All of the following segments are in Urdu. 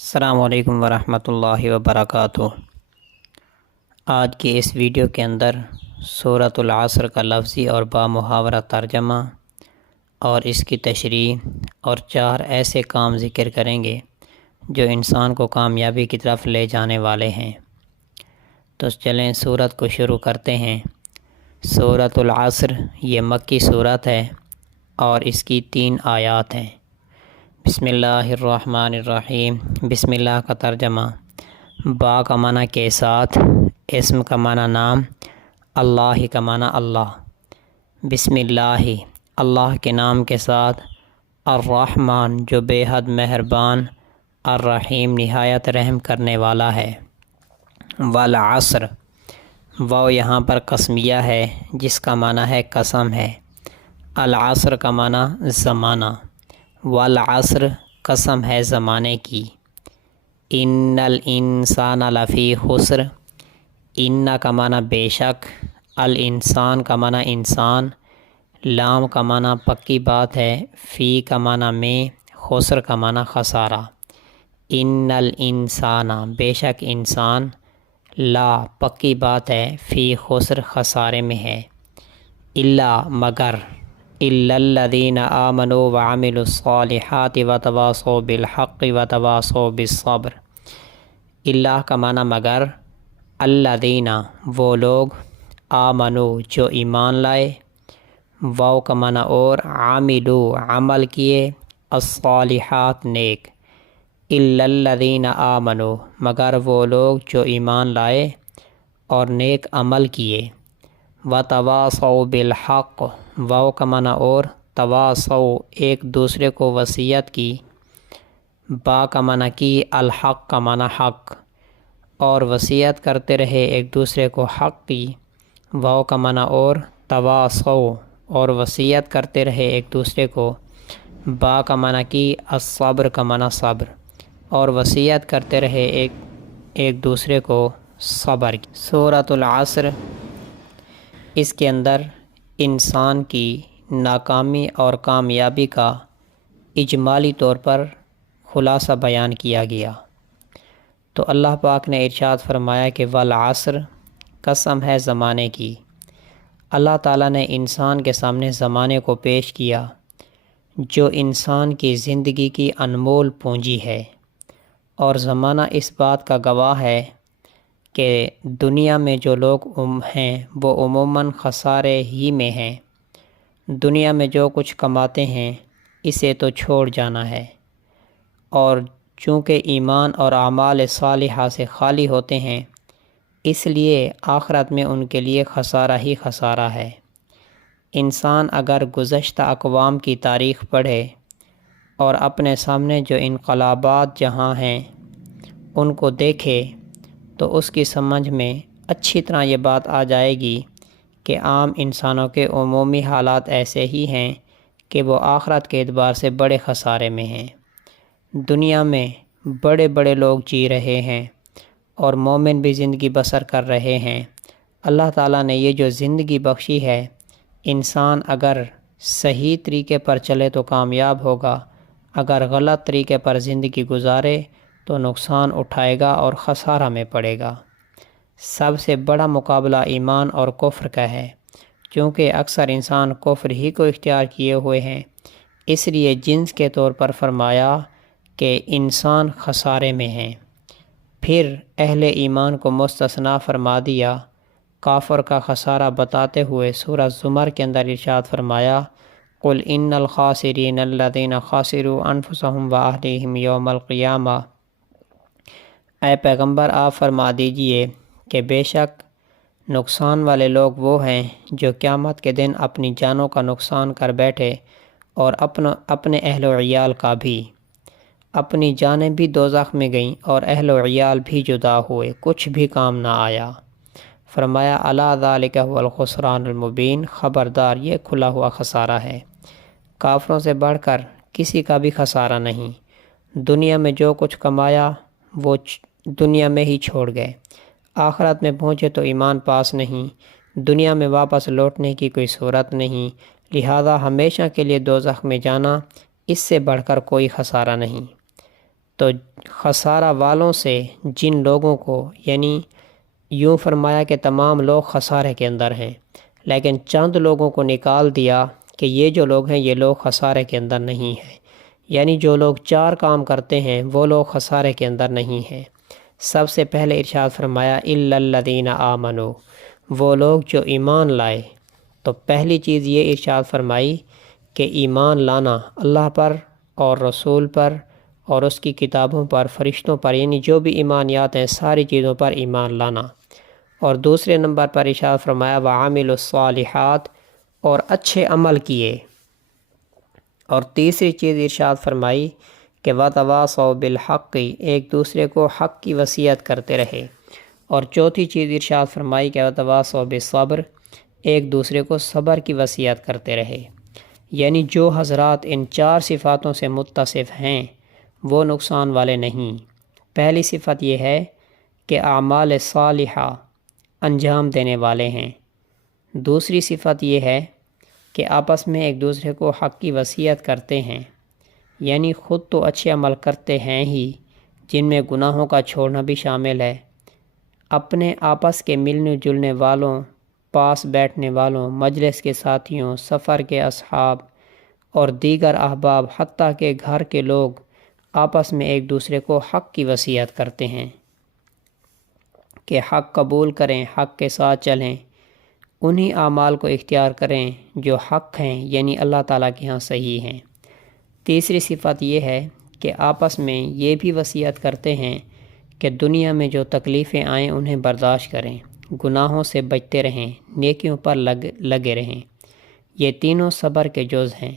السلام علیکم ورحمۃ اللہ وبرکاتہ۔ آج کے اس ویڈیو کے اندر سورۃ العصر کا لفظی اور بامحاورہ ترجمہ اور اس کی تشریح اور 4 ایسے کام ذکر کریں گے جو انسان کو کامیابی کی طرف لے جانے والے ہیں۔ تو چلیں سورت کو شروع کرتے ہیں۔ سورۃ العصر یہ مکی سورت ہے اور اس کی 3 آیات ہیں۔ بسم اللہ الرحمن الرحیم۔ بسم اللہ کا ترجمہ با کا معنی کے ساتھ، اسم کا معنی نام، اللہ کا معنی اللہ۔ بسم اللہ، اللہ کے نام کے ساتھ، الرحمن جو بے حد مہربان، الرحیم نہایت رحم کرنے والا ہے۔ والعصر، واو یہاں پر قسمیہ ہے جس کا معنی ہے قسم ہے۔ العصر کا معنی زمانہ، والعصر قسم ہے زمانے کی۔ ان الانسان لفی خسر، ان کا معنی بے شک، الانسان کا معنی انسان، لام کا معنی پکی بات ہے، فی کا معنی میں، خسر کا معنی خسارہ۔ ان الانسان بے شک انسان، لا پکی بات ہے، فی خسر خسارے میں ہے، الا مگر، الا الذین آمنوا وعملوا الصالحات وتواصوا بالحق وتواصوا بالصبر۔ اللہ کا معنی مگر، الذین وہ لوگ، آمنوا جو ایمان لائے، واو کا معنی اور، عملوا عمل کیے، الصالحات نیک، الا الذین آمنوا مگر وہ لوگ جو ایمان لائے اور نیک عمل کیے، وتواصوا بالحق واو کا معنی اور، تواصوا ایک دوسرے کو وصیت کی، با کا معنی کی، الحق کا معنی حق، اور وصیت کرتے رہے ایک دوسرے کو حق کی، واو کا معنی اور، تواصوا اور وصیت کرتے رہے ایک دوسرے کو، با کا معنی کی، الصبر کا معنی صبر، اور وصیت کرتے رہے ایک دوسرے کو صبر کی۔ سورۃ العصر، اس کے اندر انسان کی ناکامی اور کامیابی کا اجمالی طور پر خلاصہ بیان کیا گیا۔ تو اللہ پاک نے ارشاد فرمایا کہ والعصر قسم ہے زمانے کی۔ اللہ تعالیٰ نے انسان کے سامنے زمانے کو پیش کیا جو انسان کی زندگی کی انمول پونجی ہے، اور زمانہ اس بات کا گواہ ہے کہ دنیا میں جو لوگ ہیں وہ عموماً خسارے ہی میں ہیں۔ دنیا میں جو کچھ کماتے ہیں اسے تو چھوڑ جانا ہے، اور چونکہ ایمان اور اعمال صالحہ سے خالی ہوتے ہیں اس لیے آخرت میں ان کے لیے خسارہ ہی خسارہ ہے۔ انسان اگر گزشتہ اقوام کی تاریخ پڑھے اور اپنے سامنے جو انقلابات جہاں ہیں ان کو دیکھے تو اس کی سمجھ میں اچھی طرح یہ بات آ جائے گی کہ عام انسانوں کے عمومی حالات ایسے ہی ہیں کہ وہ آخرت کے اعتبار سے بڑے خسارے میں ہیں۔ دنیا میں بڑے بڑے لوگ جی رہے ہیں اور مومن بھی زندگی بسر کر رہے ہیں۔ اللہ تعالیٰ نے یہ جو زندگی بخشی ہے، انسان اگر صحیح طریقے پر چلے تو کامیاب ہوگا، اگر غلط طریقے پر زندگی گزارے تو نقصان اٹھائے گا اور خسارہ میں پڑے گا۔ سب سے بڑا مقابلہ ایمان اور کفر کا ہے، کیونکہ اکثر انسان کفر ہی کو اختیار کیے ہوئے ہیں، اس لیے جنس کے طور پر فرمایا کہ انسان خسارے میں ہیں۔ پھر اہل ایمان کو مستثنیٰ فرما دیا، کافر کا خسارہ بتاتے ہوئے سورہ زمر کے اندر ارشاد فرمایا، قل ان الخاسرین الذین خسروا انفسهم واہلیہم یوم القیامہ۔ اے پیغمبر آپ فرما دیجئے کہ بے شک نقصان والے لوگ وہ ہیں جو قیامت کے دن اپنی جانوں کا نقصان کر بیٹھے اور اپنے اہل و عیال کا بھی۔ اپنی جانیں بھی دوزخ میں گئیں اور اہل و عیال بھی جدا ہوئے، کچھ بھی کام نہ آیا۔ فرمایا الا ذالک هو الخسران المبین، خبردار یہ کھلا ہوا خسارہ ہے۔ کافروں سے بڑھ کر کسی کا بھی خسارہ نہیں۔ دنیا میں جو کچھ کمایا وہ دنیا میں ہی چھوڑ گئے، آخرت میں پہنچے تو ایمان پاس نہیں، دنیا میں واپس لوٹنے کی کوئی صورت نہیں، لہذا ہمیشہ کے لیے دوزخ میں جانا اس سے بڑھ کر کوئی خسارہ نہیں۔ تو خسارہ والوں سے جن لوگوں کو، یعنی یوں فرمایا کہ تمام لوگ خسارے کے اندر ہیں، لیکن چند لوگوں کو نکال دیا کہ یہ جو لوگ ہیں یہ لوگ خسارے کے اندر نہیں ہیں، یعنی جو لوگ 4 کام کرتے ہیں وہ لوگ خسارے کے اندر نہیں ہیں۔ سب سے پہلے ارشاد فرمایا الا الذین آمنوا، وہ لوگ جو ایمان لائے۔ تو پہلی چیز یہ ارشاد فرمائی کہ ایمان لانا اللہ پر اور رسول پر اور اس کی کتابوں پر، فرشتوں پر، یعنی جو بھی ایمانیات ہیں ساری چیزوں پر ایمان لانا۔ اور دوسرے نمبر پر ارشاد فرمایا وعاملوا الصالحات، اور اچھے عمل کیے۔ اور تیسری چیز ارشاد فرمائی کہ وتواصوا بالحق، ایک دوسرے کو حق کی وصیت کرتے رہے۔ اور چوتھی چیز ارشاد فرمائی کہ وتواصوا بالصبر، ایک دوسرے کو صبر کی وصیت کرتے رہے۔ یعنی جو حضرات ان 4 صفاتوں سے متصف ہیں وہ نقصان والے نہیں۔ پہلی صفت یہ ہے کہ اعمال صالحہ انجام دینے والے ہیں۔ دوسری صفت یہ ہے کہ آپس میں ایک دوسرے کو حق کی وصیت کرتے ہیں، یعنی خود تو اچھے عمل کرتے ہیں ہی، جن میں گناہوں کا چھوڑنا بھی شامل ہے، اپنے آپس کے ملنے جلنے والوں، پاس بیٹھنے والوں، مجلس کے ساتھیوں، سفر کے اصحاب اور دیگر احباب، حتیٰ کہ گھر کے لوگ آپس میں ایک دوسرے کو حق کی وصیت کرتے ہیں کہ حق قبول کریں، حق کے ساتھ چلیں، انہی اعمال کو اختیار کریں جو حق ہیں، یعنی اللہ تعالیٰ کے ہاں صحیح ہیں۔ تیسری صفت یہ ہے کہ آپس میں یہ بھی وصیت کرتے ہیں کہ دنیا میں جو تکلیفیں آئیں انہیں برداشت کریں، گناہوں سے بچتے رہیں، نیکیوں پر لگے رہیں۔ یہ تینوں صبر کے جز ہیں۔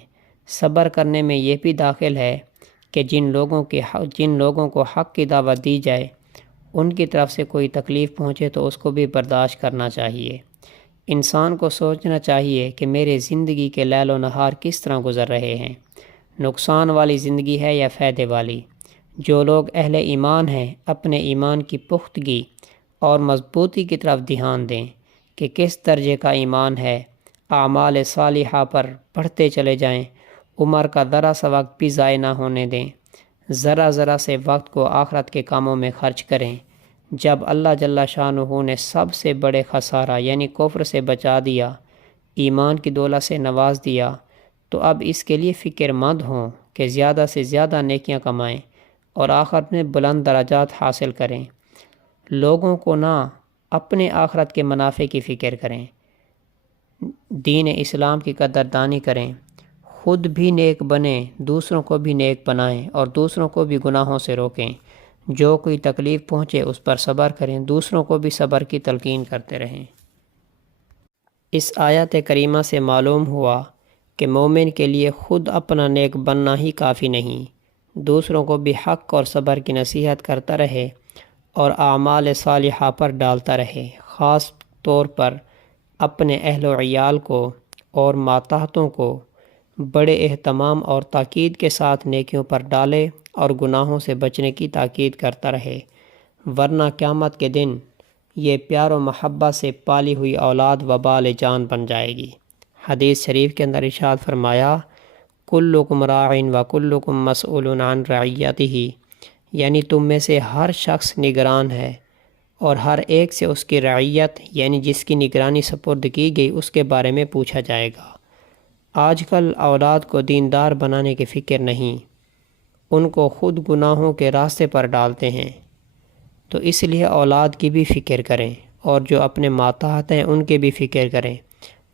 صبر کرنے میں یہ بھی داخل ہے کہ جن لوگوں کو حق کی دعوت دی جائے ان کی طرف سے کوئی تکلیف پہنچے تو اس کو بھی برداشت کرنا چاہیے۔ انسان کو سوچنا چاہیے کہ میرے زندگی کے لیل و نہار کس طرح گزر رہے ہیں، نقصان والی زندگی ہے یا فائدے والی۔ جو لوگ اہل ایمان ہیں اپنے ایمان کی پختگی اور مضبوطی کی طرف دھیان دیں کہ کس درجے کا ایمان ہے، اعمال صالحہ پر بڑھتے چلے جائیں، عمر کا ذرا سا وقت بھی ضائع نہ ہونے دیں، ذرا ذرا سے وقت کو آخرت کے کاموں میں خرچ کریں۔ جب اللہ جل شانہ نے سب سے بڑے خسارہ یعنی کفر سے بچا دیا، ایمان کی دولت سے نواز دیا، تو اب اس کے لیے فکر مند ہوں کہ زیادہ سے زیادہ نیکیاں کمائیں اور آخرت میں بلند درجات حاصل کریں۔ لوگوں کو نہ اپنے آخرت کے منافع کی فکر کریں، دین اسلام کی قدردانی کریں، خود بھی نیک بنیں، دوسروں کو بھی نیک بنائیں اور دوسروں کو بھی گناہوں سے روکیں۔ جو کوئی تکلیف پہنچے اس پر صبر کریں، دوسروں کو بھی صبر کی تلقین کرتے رہیں۔ اس آیت کریمہ سے معلوم ہوا کہ مومن کے لیے خود اپنا نیک بننا ہی کافی نہیں، دوسروں کو بھی حق اور صبر کی نصیحت کرتا رہے اور اعمال صالحہ پر ڈالتا رہے، خاص طور پر اپنے اہل و عیال کو اور ماتحتوں کو بڑے اہتمام اور تاکید کے ساتھ نیکیوں پر ڈالے اور گناہوں سے بچنے کی تاکید کرتا رہے، ورنہ قیامت کے دن یہ پیار و محبت سے پالی ہوئی اولاد وبال جان بن جائے گی۔ حدیث شریف کے اندر ارشاد فرمایا کلکم راع وکلکم مسئول عن رعیتہ، یعنی تم میں سے ہر شخص نگران ہے اور ہر ایک سے اس کی رعیت یعنی جس کی نگرانی سپرد کی گئی اس کے بارے میں پوچھا جائے گا۔ آج کل اولاد کو دیندار بنانے کی فکر نہیں، ان کو خود گناہوں کے راستے پر ڈالتے ہیں، تو اس لیے اولاد کی بھی فکر کریں اور جو اپنے ماتحت ہیں ان کی بھی فکر کریں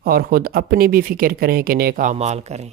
اور خود اپنی بھی فکر کریں کہ نیک اعمال کریں۔